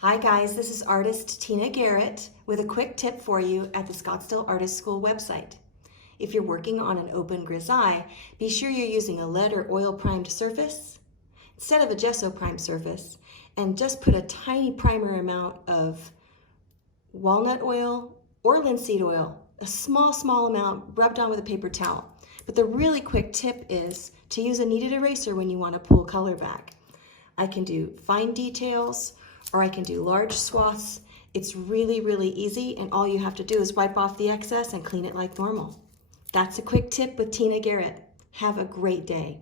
Hi guys, this is artist Tina Garrett with a quick tip for you at the Scottsdale Artist School website. If you're working on an open grisaille, be sure you're using a lead or oil primed surface instead of a gesso primed surface, and just put a tiny primer amount of walnut oil or linseed oil, a small amount rubbed on with a paper towel. But the really quick tip is to use a kneaded eraser when you want to pull color back. I can do fine details or I can do large swaths. It's really easy, and all you have to do is wipe off the excess and clean it like normal. That's a quick tip with Tina Garrett. Have a great day.